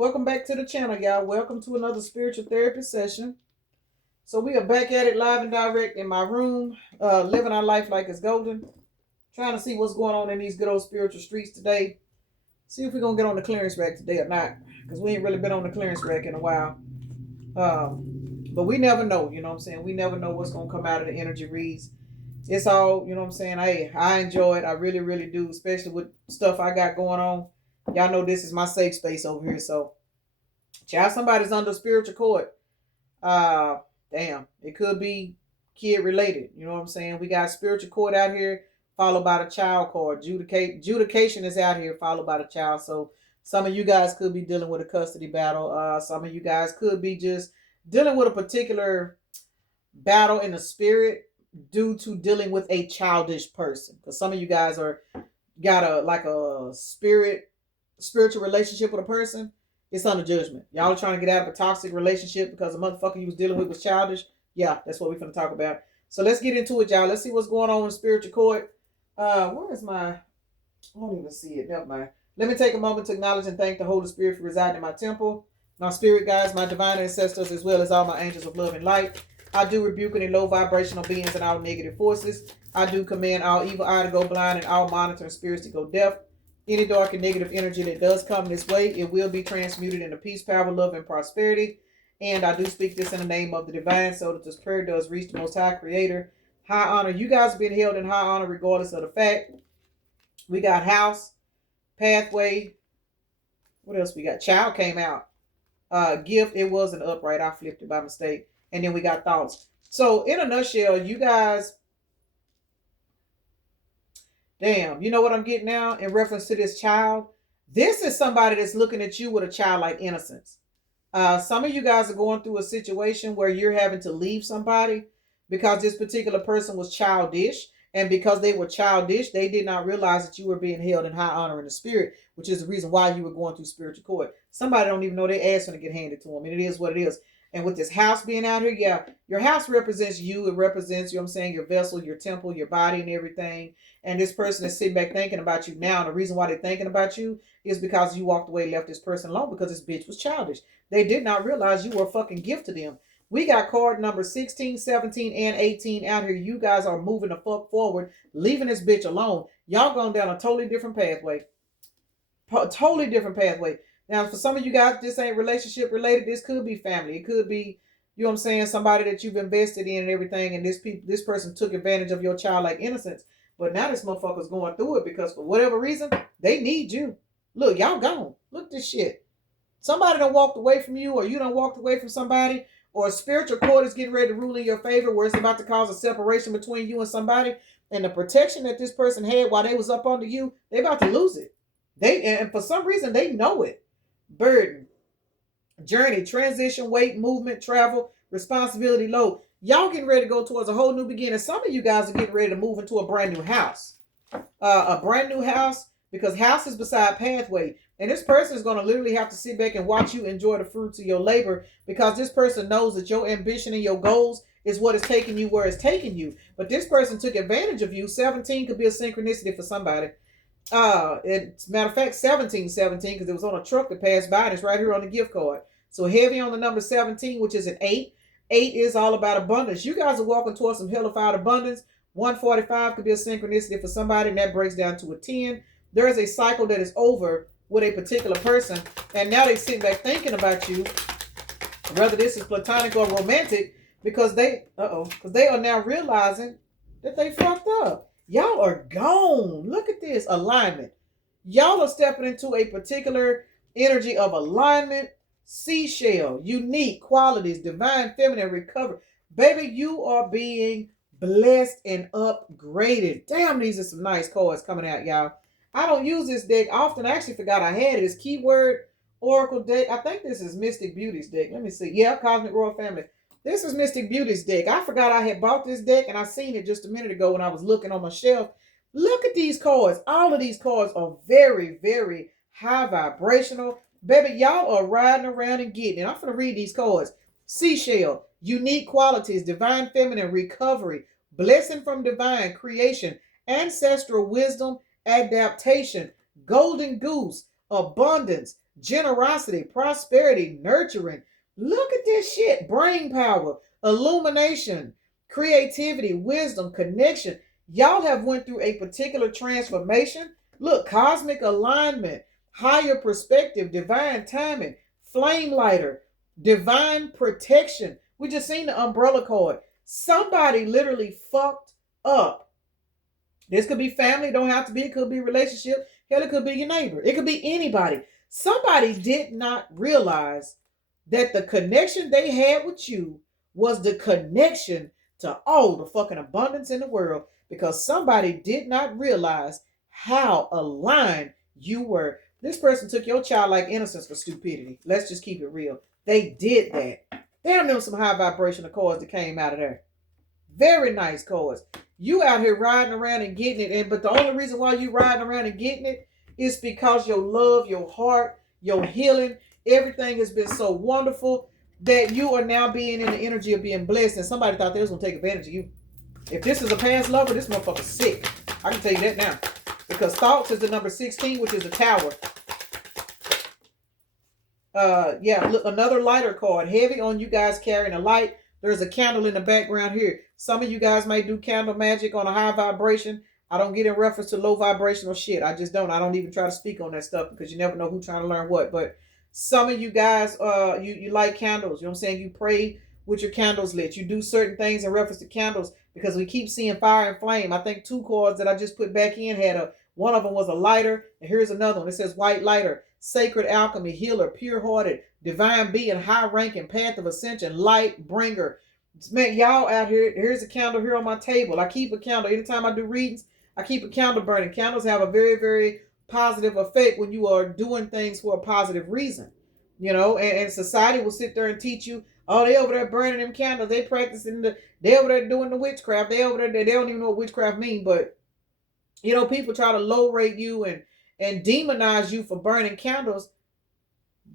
Welcome back to the channel, y'all. Welcome to another spiritual therapy session. So we are back at it live and direct in my room, living our life like it's golden. Trying to see what's going on in these good old spiritual streets today. See if we're going to get on the clearance rack today or not. Because we ain't really been on the clearance rack in a while. But we never know, you know what I'm saying? We never know what's going to come out of the energy reads. It's all, you know what I'm saying? I enjoy it. I really, really do, especially with stuff I got going on. Y'all know this is my safe space over here, so child, somebody's under spiritual court. Uh, Damn, it could be kid related. You know what I'm saying? We got spiritual court out here, followed by the child court. Judication is out here, followed by the child. So some of you guys could be dealing with a custody battle. Some of you guys could be just dealing with a particular battle in the spirit due to dealing with a childish person. Because some of you guys got a spiritual relationship with a person. It's under judgment. Y'all are trying to get out of a toxic relationship because the motherfucker you was dealing with was childish. Yeah, that's what we're going to talk about. So let's get into it, y'all. Let's see what's going on in spiritual court. Where is my... I don't even see it. Never mind. Let me take a moment to acknowledge and thank the Holy Spirit for residing in my temple, my spirit guides, my divine ancestors, as well as all my angels of love and light. I do rebuke any low vibrational beings and all negative forces. I do command all evil eye to go blind and all monitoring spirits to go deaf. Any dark and negative energy that does come this way, it will be transmuted into peace, power, love, and prosperity. And I do speak this in the name of the divine, so that this prayer does reach the Most High Creator. High honor. You guys have been held in high honor regardless of the fact. We got house, pathway. What else we got? Child came out. Gift, it wasn't upright. I flipped it by mistake. And then we got thoughts. So in a nutshell, you guys... Damn, you know what I'm getting now in reference to this child? This is somebody that's looking at you with a childlike innocence. Some of you guys are going through a situation where you're having to leave somebody because this particular person was childish. And because they were childish, they did not realize that you were being held in high honor in the spirit, which is the reason why you were going through spiritual court. Somebody don't even know their ass going to get handed to them. And it is what it is. And with this house being out here, yeah, your house represents you. It represents, you know what I'm saying, your vessel, your temple, your body, and everything. And this person is sitting back thinking about you now. And the reason why they're thinking about you is because you walked away and left this person alone because this bitch was childish. They did not realize you were a fucking gift to them. We got card number 16, 17, and 18 out here. You guys are moving the fuck forward, leaving this bitch alone. Y'all going down a totally different pathway. Totally different pathway. Now, for some of you guys, this ain't relationship related. This could be family. It could be, you know what I'm saying, somebody that you've invested in and everything, and this person took advantage of your childlike innocence. But now this motherfucker's going through it because for whatever reason, they need you. Look, y'all gone. Look at this shit. Somebody done walked away from you, or you done walked away from somebody, or a spiritual court is getting ready to rule in your favor where it's about to cause a separation between you and somebody, and the protection that this person had while they was up under you, they about to lose it. And for some reason, they know it. Burden, journey, transition, weight, movement, travel, responsibility, load. Y'all getting ready to go towards a whole new beginning. Some of you guys are getting ready to move into a brand new house. A brand new house, because house is beside pathway. And this person is going to literally have to sit back and watch you enjoy the fruits of your labor, because this person knows that your ambition and your goals is what is taking you where it's taking you. But this person took advantage of you. 17 could be a synchronicity for somebody. It's matter of fact, 1717, because it was on a truck that passed by and it's right here on the gift card. So heavy on the number 17, which is an 8. 8 is all about abundance. You guys are walking towards some hellified abundance. 145 could be a synchronicity for somebody, and that breaks down to a 10. There is a cycle that is over with a particular person, and now they sitting back thinking about you, whether this is platonic or romantic, because they are now realizing that they fucked up. Y'all are gone. Look at this alignment. Y'all are stepping into a particular energy of alignment, seashell, unique qualities, divine feminine recovery. Baby, you are being blessed and upgraded. Damn, these are some nice cards coming out, y'all. I don't use this deck often. I actually forgot I had it. It's Keyword Oracle deck. I think this is Mystic Beauty's deck. Let me see. Yeah, Cosmic Royal Family. This is Mystic Beauty's deck. I forgot I had bought this deck, and I seen it just a minute ago when I was looking on my shelf. Look at these cards. All of these cards are very, very high vibrational. Baby, y'all are riding around and getting it. I'm going to read these cards. Seashell, unique qualities, divine feminine recovery, blessing from divine creation, ancestral wisdom, adaptation, golden goose, abundance, generosity, prosperity, nurturing. Look at this shit. Brain power, illumination, creativity, wisdom, connection. Y'all have went through a particular transformation. Look, cosmic alignment, higher perspective, divine timing, flame lighter, divine protection. We just seen the umbrella card. Somebody literally fucked up. This could be family, don't have to be, it could be relationship. Hell, it could be your neighbor. It could be anybody. Somebody did not realize that the connection they had with you was the connection to all the fucking abundance in the world, because somebody did not realize how aligned you were. This person took your childlike innocence for stupidity. Let's just keep it real. They did that. Damn, them some high vibrational cards that came out of there. Very nice cards. You out here riding around and getting it, but the only reason why you riding around and getting it is because your love, your heart, your healing, everything has been so wonderful that you are now being in the energy of being blessed. And somebody thought they was gonna take advantage of you. If this is a past lover, this motherfucker's sick. I can tell you that now, because thoughts is the number 16, which is the tower. Yeah, look, another lighter card. Heavy on you guys carrying a light. There's a candle in the background here. Some of you guys may do candle magic on a high vibration. I don't get in reference to low vibrational shit. I just don't. I don't even try to speak on that stuff, because you never know who's trying to learn what. But some of you guys, you light candles. You know what I'm saying? You pray with your candles lit. You do certain things in reference to candles, because we keep seeing fire and flame. I think 2 cards that I just put back in had one of them was a lighter, and here's another one. It says white lighter, sacred alchemy, healer, pure-hearted, divine being, high-ranking, path of ascension, light bringer. Man, y'all out here, here's a candle here on my table. I keep a candle. Anytime I do readings, I keep a candle burning. Candles have a very, very positive effect when you are doing things for a positive reason. You know, and society will sit there and teach you, oh, they over there burning them candles. They practicing they over there doing the witchcraft. They over there, they don't even know what witchcraft mean. But, you know, people try to low rate you and demonize you for burning candles.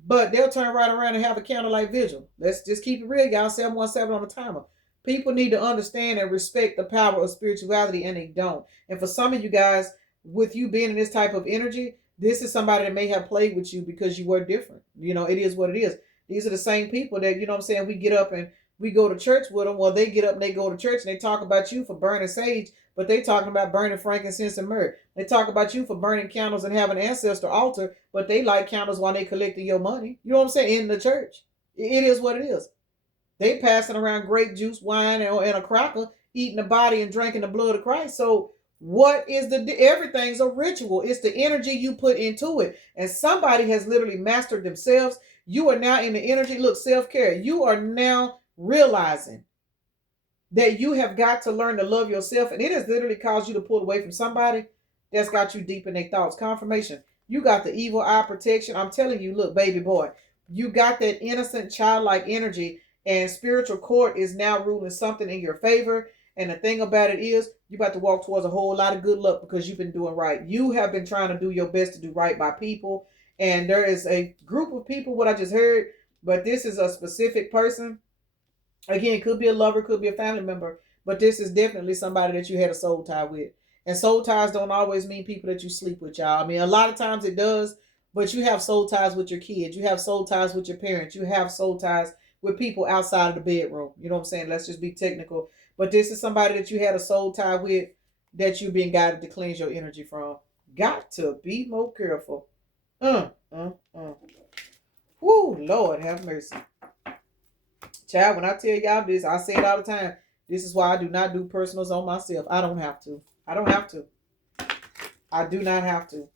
But they'll turn right around and have a candlelight vigil. Let's just keep it real, y'all. 717 on the timer. People need to understand and respect the power of spirituality, and they don't. And for some of you guys, with you being in this type of energy, this is somebody that may have played with you because you were different. You know, it is what it is. These are the same people that, you know what I'm saying, we get up and we go to church with them. Well, they get up and they go to church and they talk about you for burning sage, but they talking about burning frankincense and myrrh. They talk about you for burning candles and having an ancestor altar, but they light candles while they collecting your money. You know what I'm saying? In the church. It is what it is. They passing around grape juice, wine, and a cracker, eating the body and drinking the blood of Christ. So what is everything's a ritual. It's the energy you put into it. And somebody has literally mastered themselves. You are now in the energy. Look, self-care. You are now realizing that you have got to learn to love yourself. And it has literally caused you to pull away from somebody that's got you deep in their thoughts. Confirmation. You got the evil eye protection. I'm telling you, look, baby boy, you got that innocent childlike energy, and spiritual court is now ruling something in your favor. And the thing about it is, you're about to walk towards a whole lot of good luck because you've been doing right. You have been trying to do your best to do right by people. And there is a group of people, what I just heard, but this is a specific person. Again, could be a lover, could be a family member, but this is definitely somebody that you had a soul tie with. And soul ties don't always mean people that you sleep with, y'all. I mean, a lot of times it does, but you have soul ties with your kids. You have soul ties with your parents. You have soul ties with people outside of the bedroom. You know what I'm saying? Let's just be technical. But this is somebody that you had a soul tie with that you're being guided to cleanse your energy from. Got to be more careful. Woo, Lord have mercy. Child, when I tell y'all this, I say it all the time. This is why I do not do personals on myself. I don't have to. I don't have to. I do not have to.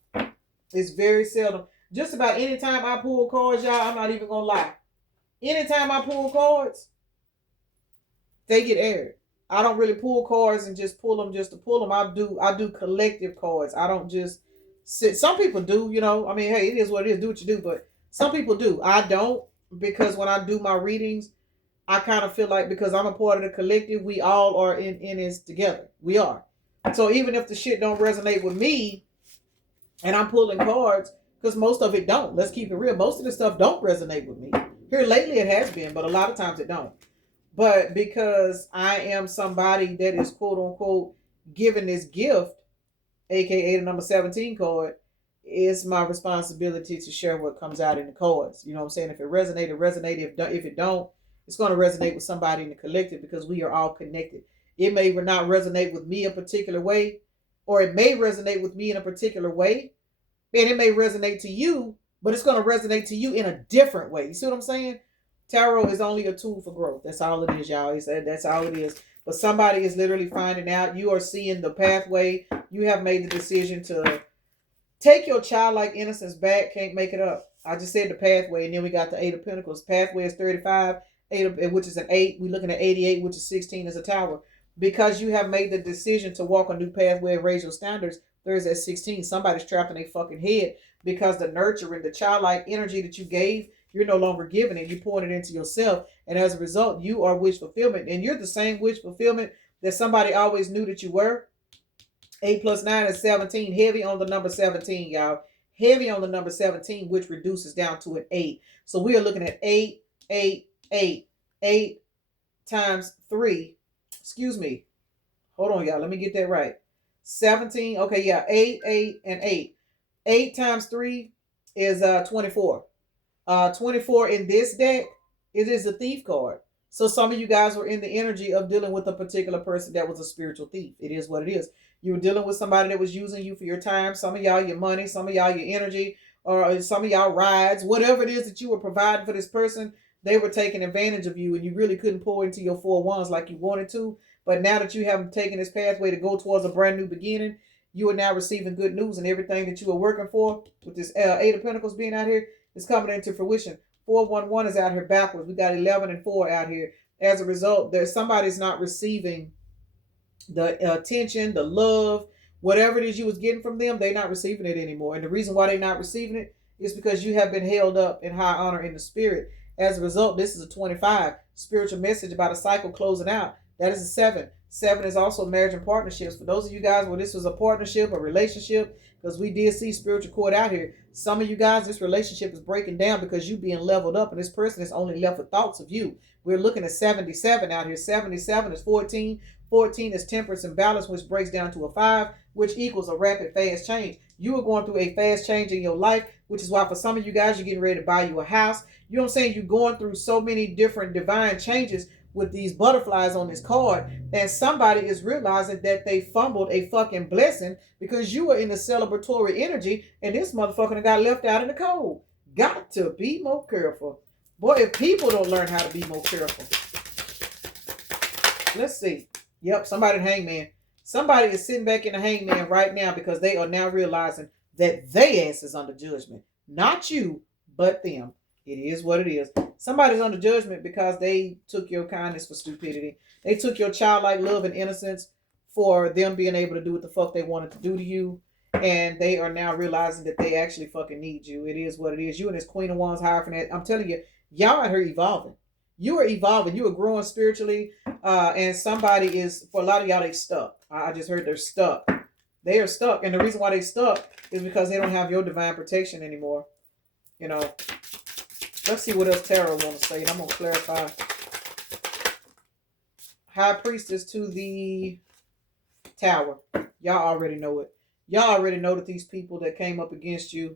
It's very seldom. Just about any time I pull cards, y'all, I'm not even going to lie. Anytime I pull cards, they get aired. I don't really pull cards and just pull them just to pull them. I do collective cards. I don't just sit. Some people do, you know. I mean, hey, it is what it is. Do what you do. But some people do. I don't, because when I do my readings, I kind of feel like, because I'm a part of the collective, we all are in this together. We are. So even if the shit don't resonate with me and I'm pulling cards, because most of it don't. Let's keep it real. Most of the stuff don't resonate with me. Here lately it has been, but a lot of times it don't. But because I am somebody that is quote unquote given this gift, aka the number 17 card, it's my responsibility to share what comes out in the cards. You know what I'm saying? If it resonated, resonated. If it don't, it's going to resonate with somebody in the collective because we are all connected. It may not resonate with me a particular way, or it may resonate with me in a particular way, and it may resonate to you, but it's going to resonate to you in a different way. You see what I'm saying? Tarot is only a tool for growth. That's all it is, y'all. That's all it is. But somebody is literally finding out. You are seeing the pathway. You have made the decision to take your childlike innocence back. Can't make it up. I just said the pathway, and then we got the Eight of Pentacles. Pathway is 35, which is an 8. We're looking at 88, which is 16 as a tower. Because you have made the decision to walk a new pathway and raise your standards, there's at 16. Somebody's trapped in their fucking head because the nurturing, the childlike energy that you gave, you're no longer giving it. You're pouring it into yourself. And as a result, you are wish fulfillment. And you're the same wish fulfillment that somebody always knew that you were. 8 plus 9 is 17. Heavy on the number 17, y'all. Heavy on the number 17, which reduces down to an 8. So we are looking at 8, 8, 8. 8 times 3. Excuse me. Hold on, y'all. Let me get that right. 17. Okay, yeah. 8, 8, and 8. 8 times 3 is 24. 24 in this deck, it is a thief card. So some of you guys were in the energy of dealing with a particular person that was a spiritual thief. It is what it is. You were dealing with somebody that was using you for your time. Some of y'all your money. Some of y'all your energy. Or some of y'all rides. Whatever it is that you were providing for this person, they were taking advantage of you. And you really couldn't pour into your 4 wands like you wanted to. But now that you have taken this pathway to go towards a brand new beginning, you are now receiving good news. And everything that you were working for with this 8 of Pentacles being out here, is coming into fruition. 411 is out here backwards. We got 11 and 4 out here. As a result, there's somebody's not receiving the attention, the love, whatever it is you was getting from them, they're not receiving it anymore. And the reason why they're not receiving it is because you have been held up in high honor in the spirit. As a result, this is a 25. Spiritual message about a cycle closing out. That is a 7. 7 is also marriage and partnerships. For those of you guys where this was a partnership, a relationship, because we did see spiritual cord out here. Some of you guys, this relationship is breaking down because you being leveled up and this person is only left with thoughts of you. We're looking at 77 out here. 77 is 14. 14 is temperance and balance, which breaks down to a 5, which equals a rapid, fast change. You are going through a fast change in your life, which is why for some of you guys, you're getting ready to buy you a house. You know what I'm saying? You're going through so many different divine changes with these butterflies on this card, and somebody is realizing that they fumbled a fucking blessing because you were in the celebratory energy and this motherfucker got left out in the cold. Got to be more careful. Boy, if people don't learn how to be more careful. Let's see. Yep, somebody in Hangman. Somebody is sitting back in the Hangman right now because they are now realizing that they ass is under judgment. Not you, but them. It is what it is. Somebody's under judgment because they took your kindness for stupidity. They took your childlike love and innocence for them being able to do what the fuck they wanted to do to you. And they are now realizing that they actually fucking need you. It is what it is. You and this Queen of Wands Hierophant. I'm telling you, y'all out here evolving. You are evolving. You are growing spiritually. And somebody is, for a lot of y'all, they stuck. I just heard they're stuck. They are stuck. And the reason why they stuck is because they don't have your divine protection anymore. You know. Let's see what else Tarot want to say. And I'm going to clarify. High Priestess to the Tower. Y'all already know it. Y'all already know that these people that came up against you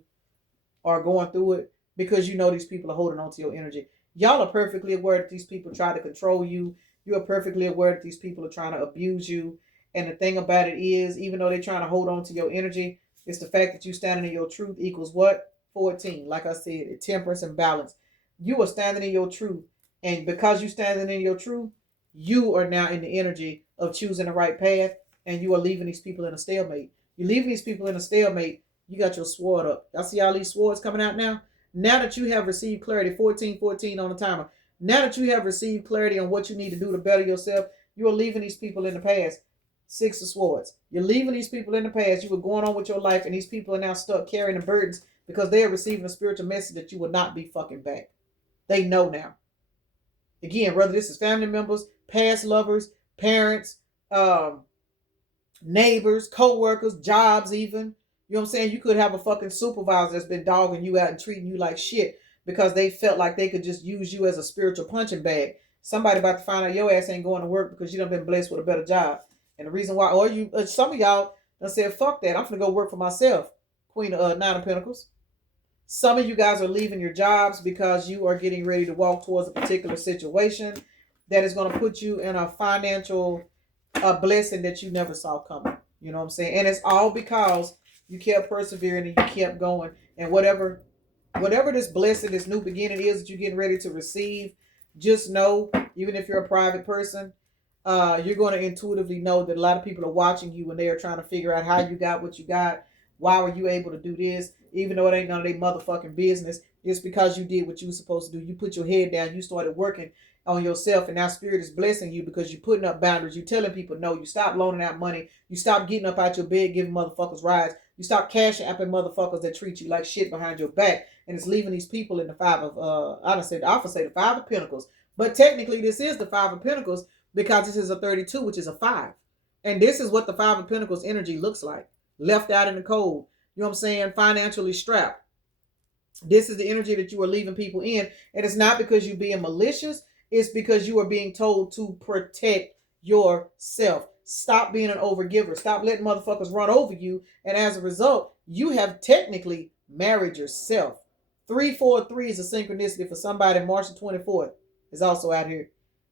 are going through it because you know these people are holding on to your energy. Y'all are perfectly aware that these people try to control you. You are perfectly aware that these people are trying to abuse you. And the thing about it is, even though they're trying to hold on to your energy, it's the fact that you standing in your truth equals what? 14. Like I said, temperance and balance. You are standing in your truth. And because you're standing in your truth, you are now in the energy of choosing the right path. And you are leaving these people in a stalemate. You're leaving these people in a stalemate. You got your sword up. Y'all see all these swords coming out now? Now that you have received clarity, 14, 14 on the timer. Now that you have received clarity on what you need to do to better yourself, you are leaving these people in the past. 6 of Swords. You're leaving these people in the past. You were going on with your life, and these people are now stuck carrying the burdens because they are receiving a spiritual message that you will not be fucking back. They know now. Again, whether this is family members, past lovers, parents, neighbors, co-workers, jobs even. You know what I'm saying? You could have a fucking supervisor that's been dogging you out and treating you like shit because they felt like they could just use you as a spiritual punching bag. Somebody about to find out your ass ain't going to work because you done been blessed with a better job. And the reason why, or you, some of y'all done said, fuck that, I'm finna go work for myself. Nine of Pentacles. Some of you guys are leaving your jobs because you are getting ready to walk towards a particular situation that is going to put you in a financial blessing that you never saw coming. You know what I'm saying? And it's all because you kept persevering and you kept going. And whatever this blessing, this new beginning is that you're getting ready to receive, just know, even if you're a private person, you're going to intuitively know that a lot of people are watching you and they are trying to figure out how you got what you got. Why were you able to do this? Even though it ain't none of their motherfucking business. It's because you did what you were supposed to do. You put your head down. You started working on yourself. And now Spirit is blessing you because you're putting up boundaries. You're telling people no. You stop loaning out money. You stop getting up out your bed giving motherfuckers rides. You stop cashing apping motherfuckers that treat you like shit behind your back. And it's leaving these people in the I don't say the office say the Five of Pentacles. But technically this is the Five of Pentacles because this is a 32, which is a 5. And this is what the Five of Pentacles energy looks like. Left out in the cold. You know what I'm saying? Financially strapped. This is the energy that you are leaving people in. And it's not because you're being malicious. It's because you are being told to protect yourself. Stop being an overgiver. Stop letting motherfuckers run over you. And as a result, you have technically married yourself. 343 is a synchronicity for somebody. March the 24th is also out here.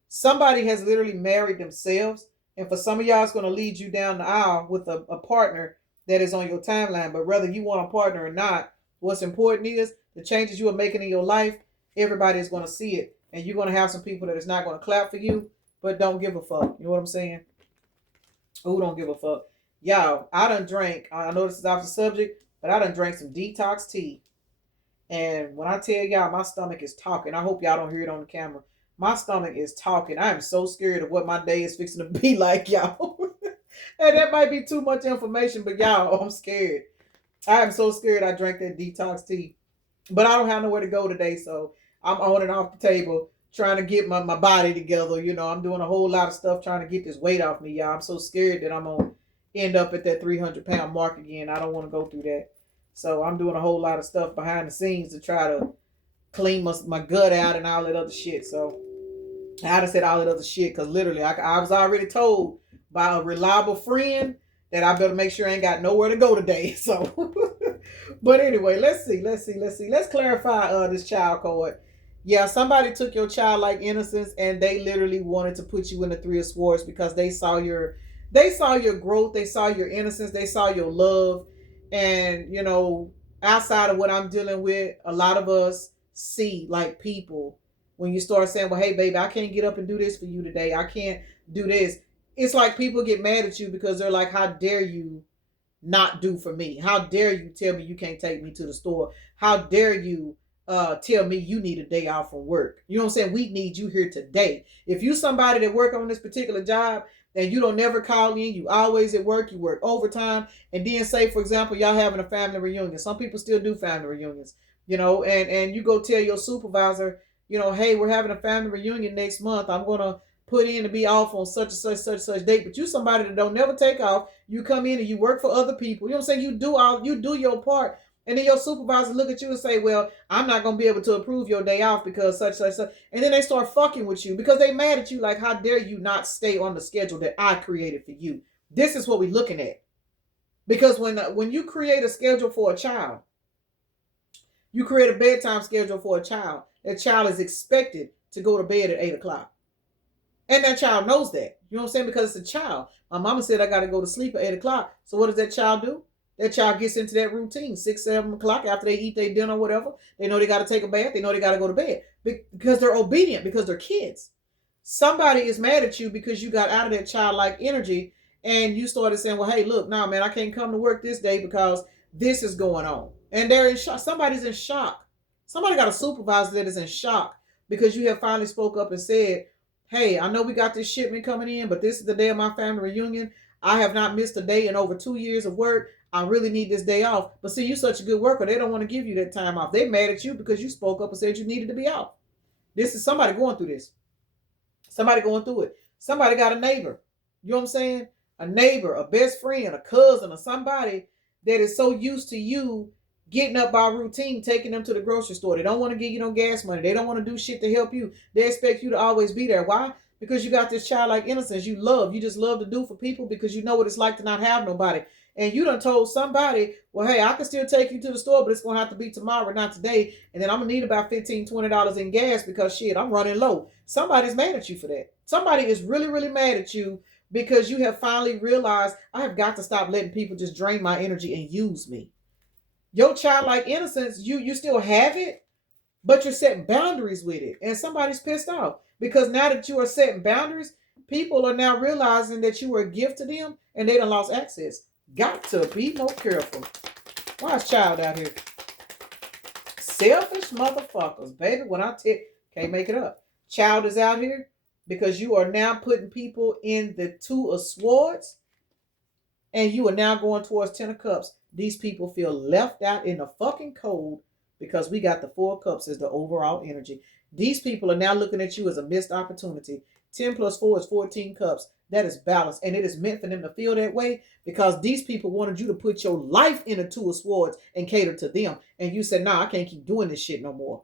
Somebody has literally married themselves. And for some of y'all, it's going to lead you down the aisle with a partner that is on your timeline. But whether you want a partner or not, what's important is the changes you are making in your life, everybody is going to see it. And you're going to have some people that is not going to clap for you, but don't give a fuck. You know what I'm saying? Who don't give a fuck? Y'all, I done drank. I know this is off the subject, but I done drank some detox tea. And when I tell y'all, my stomach is talking. I hope y'all don't hear it on the camera. My stomach is talking. I am so scared of what my day is fixing to be like, y'all. And that might be too much information, but y'all, I'm scared. I am so scared I drank that detox tea. But I don't have nowhere to go today, so I'm on and off the table trying to get my body together. You know, I'm doing a whole lot of stuff trying to get this weight off me, y'all. I'm so scared that I'm going to end up at that 300-pound mark again. I don't want to go through that. So I'm doing a whole lot of stuff behind the scenes to try to clean my gut out and all that other shit. So I just said all that other shit because literally I was already told by a reliable friend that I better make sure I ain't got nowhere to go today. So, but anyway, let's see. Let's clarify this child card. Yeah, somebody took your childlike innocence and they literally wanted to put you in the Three of Swords because they saw your growth, they saw your innocence, they saw your love. And, you know, outside of what I'm dealing with, a lot of us see like people when you start saying, well, hey, baby, I can't get up and do this for you today. I can't do this. It's like people get mad at you because they're like, how dare you not do for me? How dare you tell me you can't take me to the store? How dare you tell me you need a day off from work? You know what I'm saying? We need you here today. If you somebody that work on this particular job and you don't never call in, you always at work, you work overtime, and then say, for example, y'all having a family reunion. Some people still do family reunions, you know, and you go tell your supervisor, you know, hey, we're having a family reunion next month. I'm going to put in to be off on such and such date. But you somebody that don't never take off. You come in and you work for other people. You know what I'm saying? You do your part. And then your supervisor look at you and say, well, I'm not going to be able to approve your day off because such. And then they start fucking with you because they mad at you like, how dare you not stay on the schedule that I created for you? This is what we're looking at. Because when you create a schedule for a child, you create a bedtime schedule for a child. That child is expected to go to bed at 8 o'clock. And that child knows that. You know what I'm saying? Because it's a child. My mama said I got to go to sleep at 8 o'clock. So what does that child do? That child gets into that routine, 6, 7 o'clock after they eat their dinner or whatever. They know they got to take a bath. They know they got to go to bed because they're obedient, because they're kids. Somebody is mad at you because you got out of that childlike energy and you started saying, well, hey, look, nah, man, I can't come to work this day because this is going on. And they're in shock. Somebody's in shock. Somebody got a supervisor that is in shock because you have finally spoke up and said, hey, I know we got this shipment coming in, but this is the day of my family reunion. I have not missed a day in over 2 years of work. I really need this day off. But see, you're such a good worker. They don't want to give you that time off. They're mad at you because you spoke up and said you needed to be off. This is somebody going through this. Somebody going through it. Somebody got a neighbor. You know what I'm saying? A neighbor, a best friend, a cousin, or somebody that is so used to you getting up by routine, taking them to the grocery store. They don't want to give you no gas money. They don't want to do shit to help you. They expect you to always be there. Why? Because you got this childlike innocence. You just love to do for people because you know what it's like to not have nobody. And you done told somebody, well, hey, I can still take you to the store, but it's going to have to be tomorrow, not today. And then I'm going to need about $15, $20 in gas because shit, I'm running low. Somebody's mad at you for that. Somebody is really, really mad at you because you have finally realized I have got to stop letting people just drain my energy and use me. Your childlike innocence, you still have it, but you're setting boundaries with it. And somebody's pissed off because now that you are setting boundaries, people are now realizing that you were a gift to them and they done lost access. Got to be more careful. Why is child out here? Selfish motherfuckers, baby. When I tell, can't make it up. Child is out here because you are now putting people in the two of swords and you are now going towards 10 of cups. These people feel left out in the fucking cold because we got the 4 cups as the overall energy. These people are now looking at you as a missed opportunity. 10 plus 4 is 14 cups. That is balance. And it is meant for them to feel that way because these people wanted you to put your life in a 2 of swords and cater to them. And you said, nah, I can't keep doing this shit no more.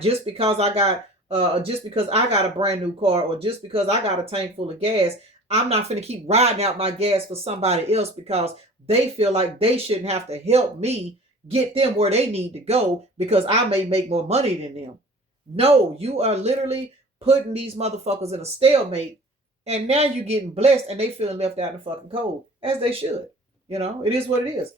Just because I got a brand new car or just because I got a tank full of gas, I'm not finna keep riding out my gas for somebody else because they feel like they shouldn't have to help me get them where they need to go because I may make more money than them. No, you are literally putting these motherfuckers in a stalemate and now you're getting blessed and they feeling left out in the fucking cold, as they should. You know, it is what it is.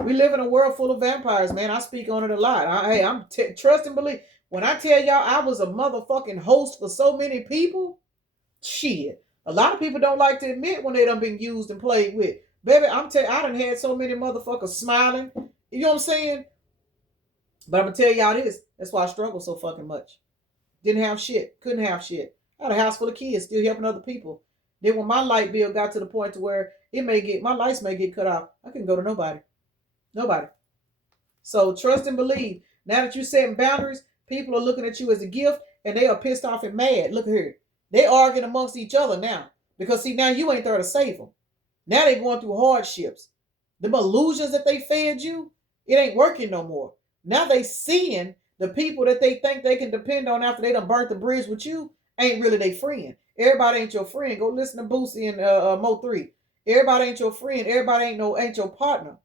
We live in a world full of vampires, man. I speak on it a lot. I'm trust and believe. When I tell y'all I was a motherfucking host for so many people, shit. A lot of people don't like to admit when they done been used and played with. Baby, I done had so many motherfuckers smiling. You know what I'm saying? But I'm going to tell y'all this. That's why I struggle so fucking much. Didn't have shit. Couldn't have shit. I had a house full of kids still helping other people. Then when my light bill got to the point to where my lights may get cut off, I couldn't go to nobody. Nobody. So trust and believe. Now that you're setting boundaries, people are looking at you as a gift and they are pissed off and mad. Look here. They arguing amongst each other now. Because see, now you ain't there to save them. Now they going through hardships. The illusions that they fed you, it ain't working no more. Now they seeing the people that they think they can depend on after they done burnt the bridge with you ain't really their friend. Everybody ain't your friend. Go listen to Boosie and Mo3. Everybody ain't your friend. Everybody ain't your partner.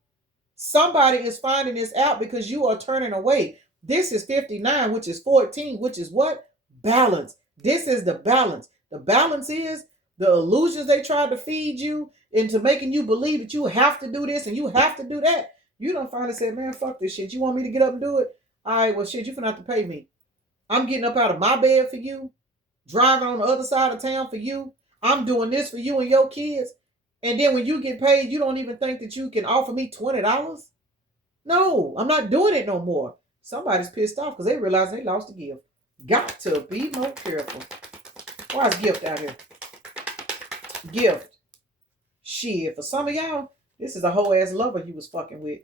Somebody is finding this out because you are turning away. This is 59, which is 14, which is what? Balance. This is the balance. The balance is the illusions they tried to feed you into making you believe that you have to do this and you have to do that. You don't finally say, man, fuck this shit. You want me to get up and do it? All right, well, shit, you're going to have to pay me. I'm getting up out of my bed for you, driving on the other side of town for you. I'm doing this for you and your kids. And then when you get paid, you don't even think that you can offer me $20? No, I'm not doing it no more. Somebody's pissed off because they realize they lost a gift. Got to be more careful. Why is gift out here? Gift. Shit, for some of y'all, this is a whole ass lover you was fucking with.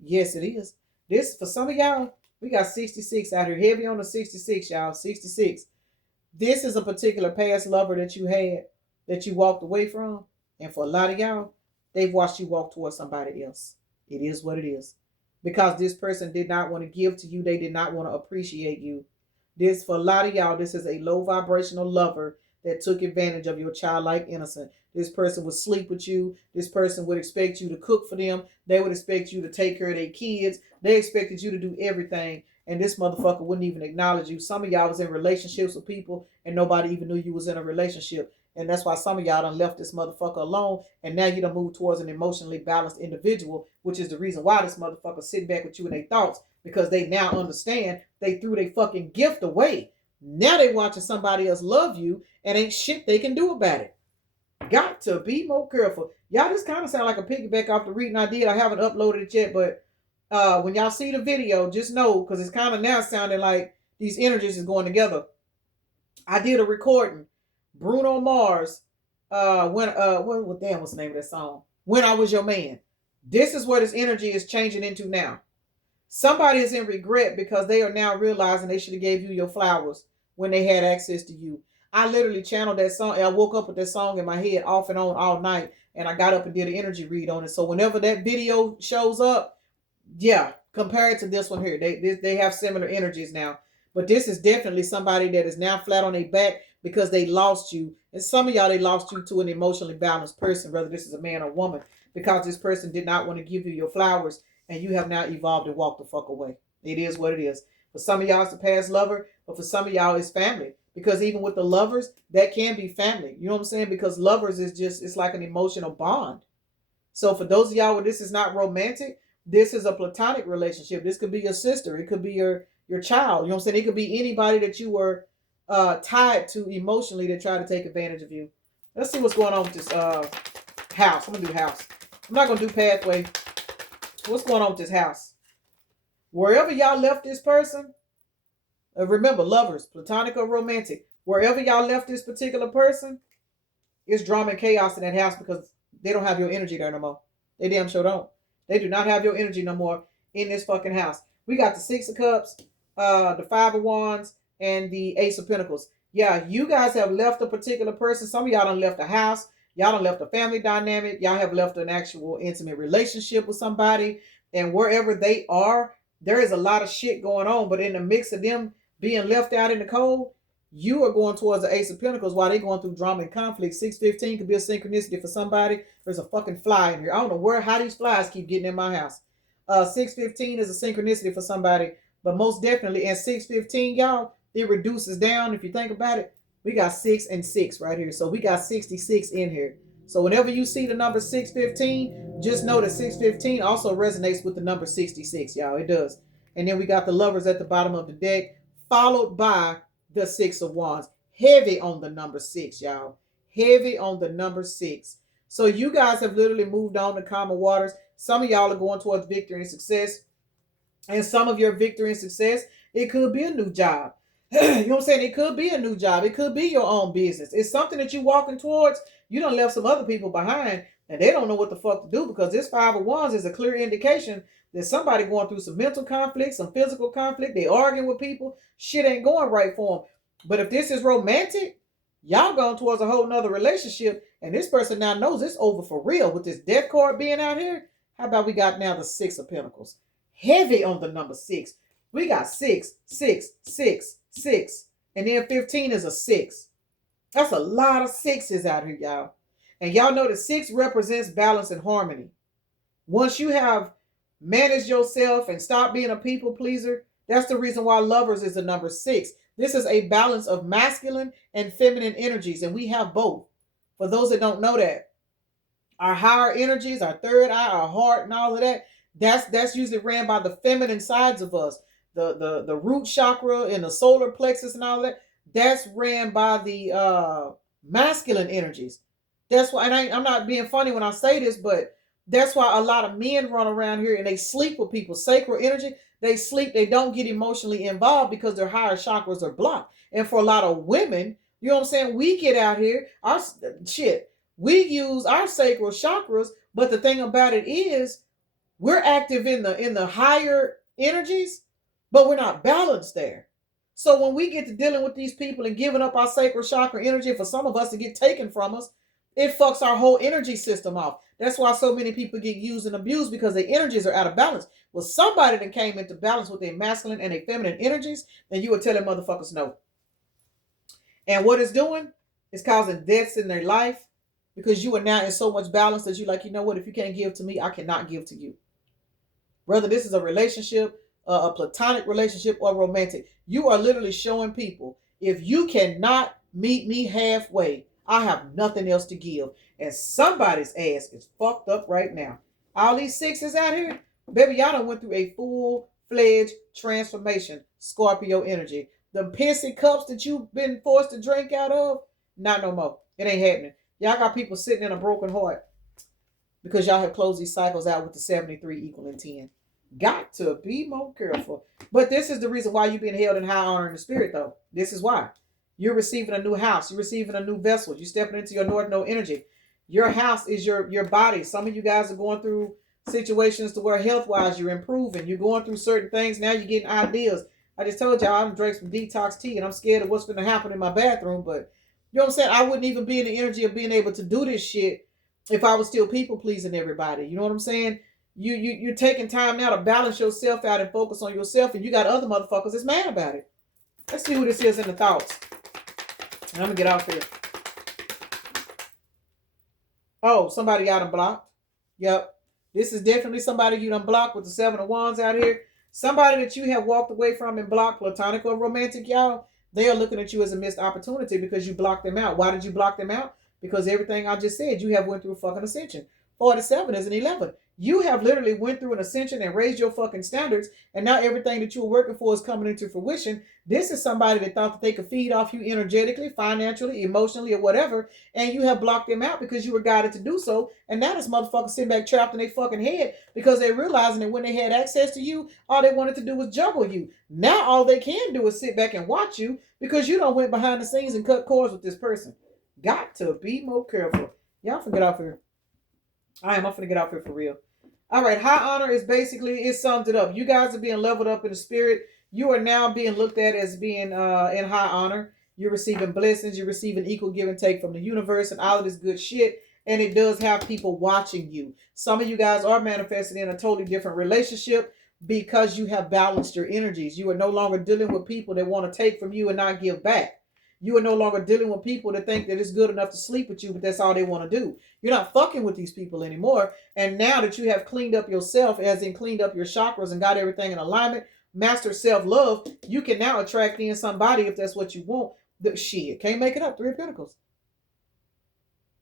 Yes, it is. This, for some of y'all, we got 66 out here. Heavy on the 66, y'all. 66. This is a particular past lover that you had, that you walked away from. And for a lot of y'all, they've watched you walk towards somebody else. It is what it is. Because this person did not want to give to you. They did not want to appreciate you. This, for a lot of y'all, this is a low vibrational lover that took advantage of your childlike innocence. This person would sleep with you. This person would expect you to cook for them. They would expect you to take care of their kids. They expected you to do everything. And this motherfucker wouldn't even acknowledge you. Some of y'all was in relationships with people and nobody even knew you was in a relationship. And that's why some of y'all done left this motherfucker alone. And now you done moved towards an emotionally balanced individual, which is the reason why this motherfucker sitting back with you in their thoughts, because they now understand they threw their fucking gift away. Now they watching somebody else love you and ain't shit they can do about it. Got to be more careful. Y'all, this kind of sound like a piggyback off the reading I did. I haven't uploaded it yet, but when y'all see the video, just know, because it's kind of now sounding like these energies is going together. I did a recording. Bruno Mars, what's the name of that song? When I Was Your Man. This is where this energy is changing into now. Somebody is in regret because they are now realizing they should have gave you your flowers when they had access to you. I literally channeled that song. I woke up with that song in my head off and on all night, and I got up and did an energy read on it. So whenever that video shows up, yeah, compare it to this one here. They have similar energies now. But this is definitely somebody that is now flat on their back because they lost you. And some of y'all, they lost you to an emotionally balanced person, whether this is a man or woman. because this person did not want to give you your flowers, and you have now evolved and walked the fuck away. It is what it is. For some of y'all, it's a past lover, but for some of y'all, it's family. Because even with the lovers, that can be family. You know what I'm saying? Because lovers is just, it's like an emotional bond. So for those of y'all where this is not romantic, this is a platonic relationship. This could be your sister. It could be your child. You know what I'm saying? It could be anybody that you were tied to emotionally to try to take advantage of you. Let's see what's going on with this house. I'm going to do house. I'm not going to do pathway. What's going on with this house? Wherever y'all left this person, remember, lovers, platonic or romantic, wherever y'all left this particular person, it's drama and chaos in that house because they don't have your energy there no more. They damn sure don't. They do not have your energy no more in this fucking house. We got the Six of Cups, the Five of Wands, and the Ace of Pentacles. Yeah, you guys have left a particular person. Some of y'all done left a house. Y'all done left a family dynamic. Y'all have left an actual intimate relationship with somebody. And wherever they are, there is a lot of shit going on. But in the mix of them being left out in the cold, you are going towards the Ace of Pentacles while they're going through drama and conflict. 615 could be a synchronicity for somebody. There's a fucking fly in here. I don't know how these flies keep getting in my house. 615 is a synchronicity for somebody, but most definitely, and 615, y'all, it reduces down. If you think about it, we got 6 and 6 right here. So we got 66 in here. So whenever you see the number 615, just know that 615 also resonates with the number 66, y'all. It does. And then we got the lovers at the bottom of the deck, followed by the Six of Wands. Heavy on the number 6, y'all. Heavy on the number 6. So you guys have literally moved on to calmer waters. Some of y'all are going towards victory and success. And some of your victory and success, it could be a new job. You know what I'm saying? It could be a new job. It could be your own business. It's something that you're walking towards. You done left some other people behind and they don't know what the fuck to do, because this Five of Wands is a clear indication that somebody going through some mental conflict, some physical conflict. They arguing with people. Shit ain't going right for them. But if this is romantic, y'all going towards a whole nother relationship, and this person now knows it's over for real. With this death card being out here, how about we got now the Six of Pentacles? Heavy on the number 6. We got 6, 6, 6, 6. And then 15 is a 6. That's a lot of 6s out here, y'all. And y'all know that 6 represents balance and harmony. Once you have managed yourself and stopped being a people pleaser, that's the reason why lovers is the number 6. This is a balance of masculine and feminine energies, and we have both. For those that don't know that, our higher energies, our third eye, our heart, and all of that, that's usually ran by the feminine sides of us. The root chakra and the solar plexus and all that, that's ran by the masculine energies. That's why, and I'm not being funny when I say this, but that's why a lot of men run around here and they sleep with people. Sacral energy, they sleep, they don't get emotionally involved because their higher chakras are blocked. And for a lot of women, you know what I'm saying, we get out here, we use our sacral chakras, but the thing about it is, we're active in the higher energies, but we're not balanced there. So when we get to dealing with these people and giving up our sacral chakra energy for some of us to get taken from us, it fucks our whole energy system off. That's why so many people get used and abused, because their energies are out of balance. Well, somebody that came into balance with their masculine and their feminine energies, then you would tell them motherfuckers no. And what it's doing is causing deaths in their life, because you are now in so much balance that you're like, you know what, if you can't give to me, I cannot give to you. Whether this is a relationship, a platonic relationship, or romantic, you are literally showing people, if you cannot meet me halfway, I have nothing else to give. And somebody's ass is fucked up right now. All these 6s out here, baby, y'all done went through a full-fledged transformation. Scorpio energy. The pissy cups that you've been forced to drink out of, not no more. It ain't happening. Y'all got people sitting in a broken heart because y'all have closed these cycles out with the 73 equaling 10. Got to be more careful. But this is the reason why you've been held in high honor in the spirit, though. This is why. You're receiving a new house. You're receiving a new vessel. You're stepping into your North Node energy. Your house is your body. Some of you guys are going through situations to where health-wise you're improving. You're going through certain things. Now you're getting ideas. I just told y'all I'm drinking some detox tea and I'm scared of what's going to happen in my bathroom. But you know what I'm saying? I wouldn't even be in the energy of being able to do this shit if I was still people-pleasing everybody. You know what I'm saying? You're taking time now to balance yourself out and focus on yourself, and you got other motherfuckers that's mad about it. Let's see who this is in the thoughts. And I'm going to get off here. Oh, somebody got them blocked. Yep. This is definitely somebody you done blocked with the 7 of Wands out here. Somebody that you have walked away from and blocked, platonic or romantic, y'all. They are looking at you as a missed opportunity because you blocked them out. Why did you block them out? Because everything I just said, you have went through a fucking ascension. 47 is an 11. You have literally went through an ascension and raised your fucking standards, and now everything that you were working for is coming into fruition. This is somebody that thought that they could feed off you energetically, financially, emotionally, or whatever, and you have blocked them out because you were guided to do so. And now this motherfucker sitting back trapped in their fucking head because they're realizing that when they had access to you, all they wanted to do was juggle you. Now all they can do is sit back and watch you because you don't went behind the scenes and cut cords with this person. Got to be more careful. Y'all finna get off here. I'm finna get off here for real. All right, high honor is basically, it sums it up. You guys are being leveled up in the spirit. You are now being looked at as being in high honor. You're receiving blessings. You're receiving equal give and take from the universe and all of this good shit. And it does have people watching you. Some of you guys are manifesting in a totally different relationship because you have balanced your energies. You are no longer dealing with people that want to take from you and not give back. You are no longer dealing with people that think that it's good enough to sleep with you, but that's all they want to do. You're not fucking with these people anymore. And now that you have cleaned up yourself, as in cleaned up your chakras and got everything in alignment, master self-love, you can now attract in somebody if that's what you want. The shit, can't make it up. 3 of Pentacles.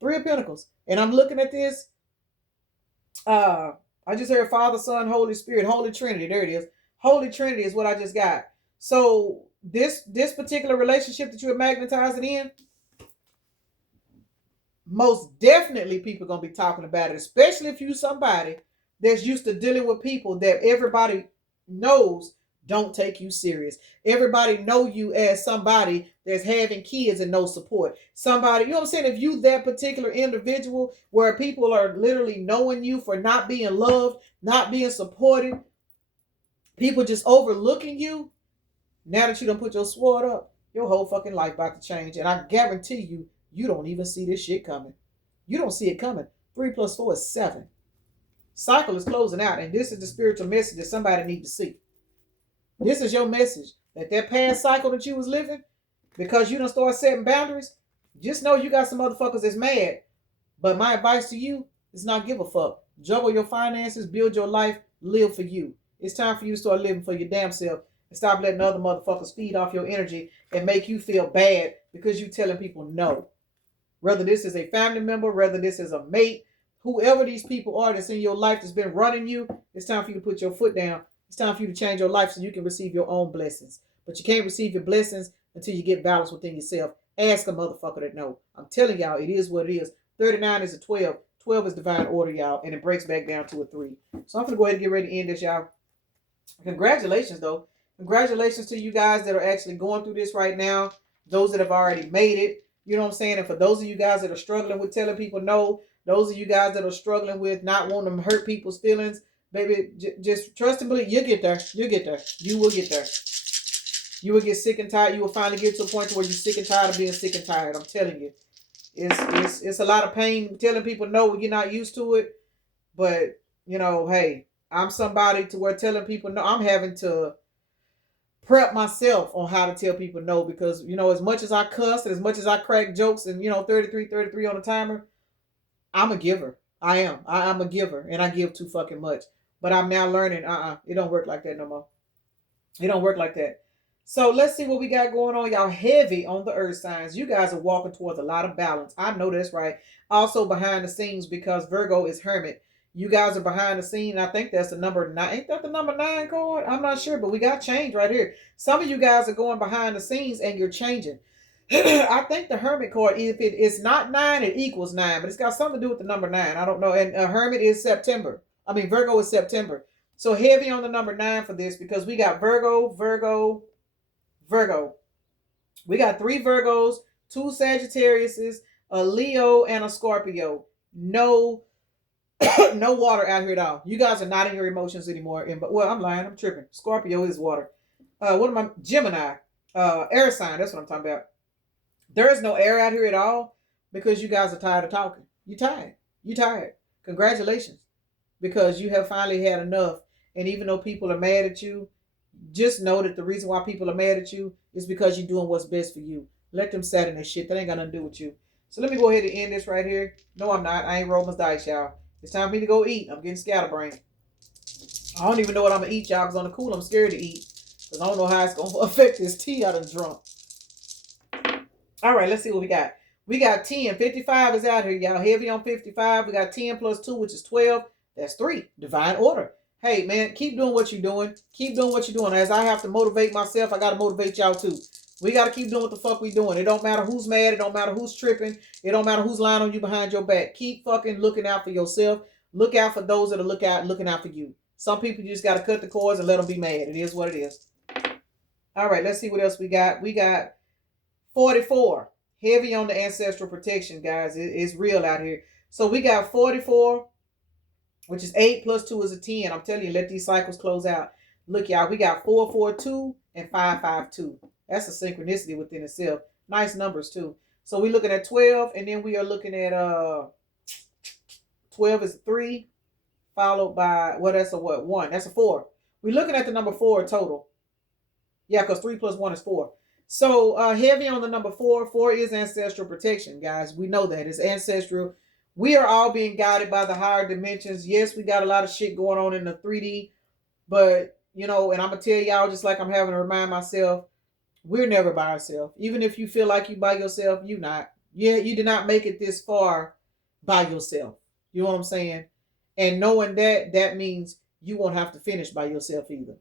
3 of Pentacles. And I'm looking at this. I just heard Father, Son, Holy Spirit, Holy Trinity. There it is. Holy Trinity is what I just got. So this particular relationship that you're magnetizing in, most definitely people are going to be talking about it, especially if you somebody that's used to dealing with people that everybody knows don't take you serious. Everybody know you as somebody that's having kids and no support. Somebody, you know what I'm saying? If you that particular individual where people are literally knowing you for not being loved, not being supported, people just overlooking you, now that you done put your sword up, your whole fucking life about to change. And I guarantee you, you don't even see this shit coming. You don't see it coming. 3 + 4 is 7. Cycle is closing out. And this is the spiritual message that somebody needs to see. This is your message. That past cycle that you was living, because you done start setting boundaries, just know you got some motherfuckers that's mad. But my advice to you is not give a fuck. Juggle your finances, build your life, live for you. It's time for you to start living for your damn self. And stop letting other motherfuckers feed off your energy and make you feel bad because you telling people no. Whether this is a family member, whether this is a mate, whoever these people are that's in your life that's been running you, it's time for you to put your foot down. It's time for you to change your life so you can receive your own blessings. But you can't receive your blessings until you get balance within yourself. Ask a motherfucker that know. I'm telling y'all, it is what it is. 39 is a 12. 12 is divine order, y'all. And it breaks back down to a 3. So I'm going to go ahead and get ready to end this, y'all. Congratulations, though. Congratulations to you guys that are actually going through this right now. Those that have already made it. You know what I'm saying? And for those of you guys that are struggling with telling people no, those of you guys that are struggling with not wanting to hurt people's feelings, baby, just trust and believe. You'll get there. You'll get there. You will get there. You will get sick and tired. You will finally get to a point where you're sick and tired of being sick and tired. I'm telling you. It's a lot of pain telling people no when you're not used to it. But, you know, hey, I'm somebody to where telling people no, I'm having to prep myself on how to tell people no, because, you know, as much as I cuss and as much as I crack jokes and, you know, 33 on the timer, I'm a giver. I am. I'm a giver, and I give too fucking much. But I'm now learning, it don't work like that no more. It don't work like that. So let's see what we got going on. Y'all heavy on the earth signs. You guys are walking towards a lot of balance. I know that's right. Also behind the scenes, because Virgo is hermit. You guys are behind the scene. I think that's the number 9. Ain't that the number 9 card? I'm not sure, but we got change right here. Some of you guys are going behind the scenes and you're changing. I think the hermit card, if it's not 9, it equals 9, but it's got something to do with the number 9. I don't know. And hermit is September. Virgo is September. So heavy on the number 9 for this, because we got Virgo. We got 3 Virgos, 2 Sagittariuses, a Leo, and a Scorpio. No water out here at all. You guys are not in your emotions anymore. Well, I'm lying. I'm tripping. Scorpio is water. What am I? Gemini. Air sign. That's what I'm talking about. There is no air out here at all because you guys are tired of talking. You're tired. You're tired. Congratulations. Because you have finally had enough. And even though people are mad at you, just know that the reason why people are mad at you is because you're doing what's best for you. Let them sat in that shit. That ain't got nothing to do with you. So let me go ahead and end this right here. No, I'm not. I ain't Roman's dice, y'all. It's time for me to go eat. I'm getting scatterbrained. I don't even know what I'm going to eat, y'all, because on the cool, I'm scared to eat. Because I don't know how it's going to affect this tea I done drunk. All right, let's see what we got. We got 10. 55 is out here, y'all. Heavy on 55. We got 10 plus 2, which is 12. That's 3. Divine order. Hey, man, keep doing what you're doing. Keep doing what you're doing. As I have to motivate myself, I got to motivate y'all too. We got to keep doing what the fuck we doing. It don't matter who's mad. It don't matter who's tripping. It don't matter who's lying on you behind your back. Keep fucking looking out for yourself. Look out for those that are looking out for you. Some people, you just got to cut the cords and let them be mad. It is what it is. All right, let's see what else we got. We got 44. Heavy on the ancestral protection, guys. It's real out here. So we got 44, which is 8 plus 2 is a 10. I'm telling you, let these cycles close out. Look, y'all, we got 442 and 552. That's a synchronicity within itself. Nice numbers, too. So we're looking at 12, and then we are looking at 12 is 3, followed by, well, that's a what? 1. That's a 4. We're looking at the number 4 total. Yeah, because 3 plus 1 is 4. So heavy on the number 4. 4 is ancestral protection, guys. We know that. It's ancestral. We are all being guided by the higher dimensions. Yes, we got a lot of shit going on in the 3D. But, you know, and I'm going to tell y'all, just like I'm having to remind myself, we're never by ourselves. Even if you feel like you by yourself, you're not. Yeah, you did not make it this far by yourself. You know what I'm saying? And knowing that, that means you won't have to finish by yourself either.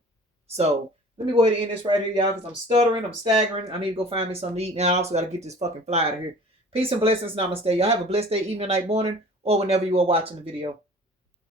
So let me go ahead and end this right here, y'all, because I'm stuttering. I'm staggering. I need to go find me something to eat now. I also got to get this fucking fly out of here. Peace and blessings. Namaste. Y'all have a blessed day, evening, night, morning, or whenever you are watching the video.